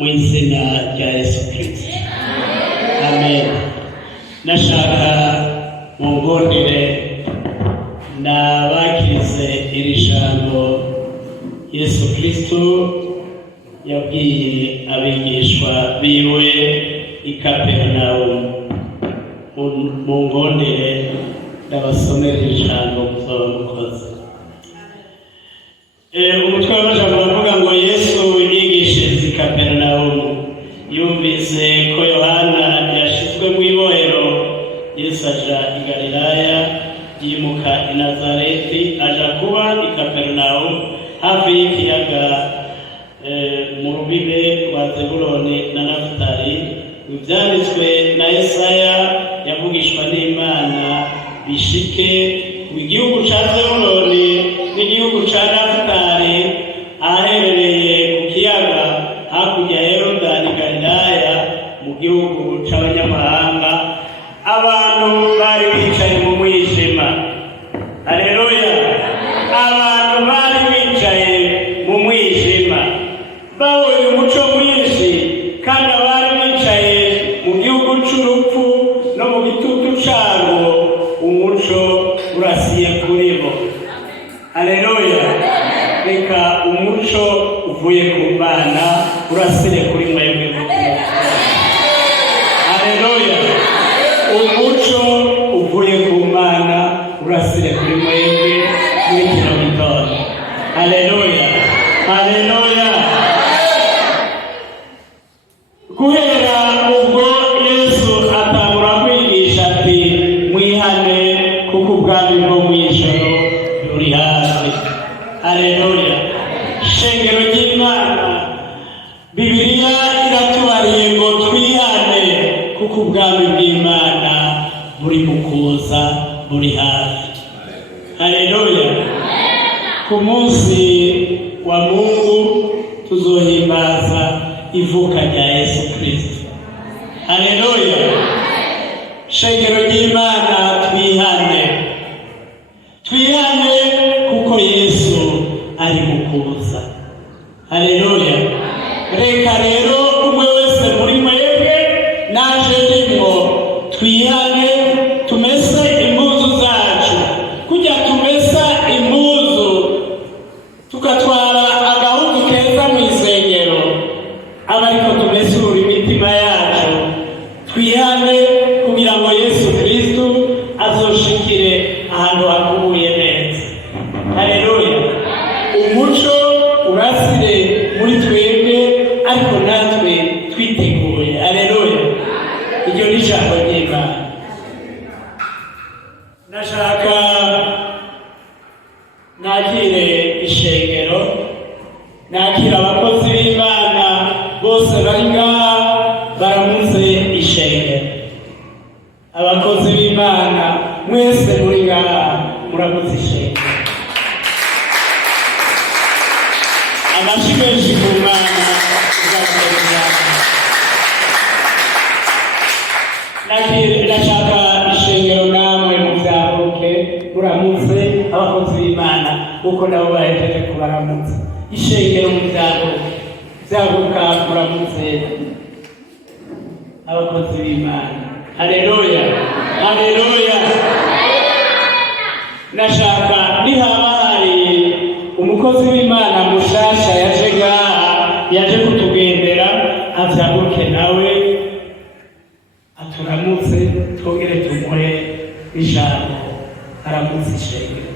mu izina rya Yesu Kristo. Amen. Nashaka mungondere nabakirize iri jambo Yesu Kristo yabwiye abigishwa biwe i Kaperinaumu. Mungondere ndabasomera ijambo muzaba mukoze. Umutwe w'amajambo avuga ngo Yesu yigishiriza i Kaperinaumu. Yumvise ko Yohana yashizwe mu ibohero, Yesu aja i Galilaya, yimuka i Nazareti, aja kuba i Kaperinaumu hafi y'ikiyaga mu rubibe rwa Zebuloni na Nafutali. Ivyanditswe na Yesaya yavugishwa n'Imana bishike mu gihugu ca Zebuloni n'igihugu ca Nafutali, aherereye ku kiyaga hakurya ya Yorodani Galilaya, mu gihugu c'abanyamahanga. Abantu bari bicaye mu mwijima. Haleluya. Abantu bari bicaye mu mwijima babonye umuco mwinshi, kandi abari bicaye mu gihugu c'urupfu no mu gitutu carwo, umuco urasiye kuri bo. Haleluya. Reka umuco uvuye ku Mana urasire kuri mwebwe. Haleluya. Umuco uvuye ku Mana urasire kuri mwebwe muri kino gitondo. Haleluya. Haleluya. Guhera ubwo Yesu atangura kwigisha ati mwihane kuko ubwami bwo mw'ijoro buri hafi. Haleluya. Shengero ry'Imana, Bibiliya iratubariye ngo twihane kuko ubwami bw'Imana buri mu kuza, buri hafi. Haleluya. Ku munsi wa Mungu tuzohimbaza ivuka rya Yesu Kristo. Haleluya. Shengero ry'Imana, twihane. Twihane kuko Yesu ari mu kuza. Haleluya. Reka rero umwe wese muri mwebwe naje ndimo twihane, tumese impuzu zacu kujya tumesa impuzu, tukatwara agahugu keza mu isengero, abariko tumesura imitima yacu. Twihane kugira ngo Yesu Kristo azoshikire ahantu hakubuye neza. Haleluya. Umuco urasire muri twebwe, ariko natwe twiteguye. Haleluya. Iryo ni ijambo ry'Imana. Nashaka nakire ishengero, nakira abakozi b'Imana bose bari ngaha, baramutse ishengero. Abakozi b'Imana mwese muri ngaha muramutse ishengero. Amashyi menshi ku Mana. Ndashaka ishengero namwe muvyabuke muramutse abakozi b'Imana kuko nabo bahejeje kubaramutsa. Ishengero muvyabuke, vyabuka muramutse abakozi b'Imana. Haleluya. Haleluya. Nashaka nihaba hari umukozi w'Imana mushasha yaje ngaha, yaje kutugendera, avyabuke nawe aturamutse, twongere tumuhe ijambo aramutse ishengero.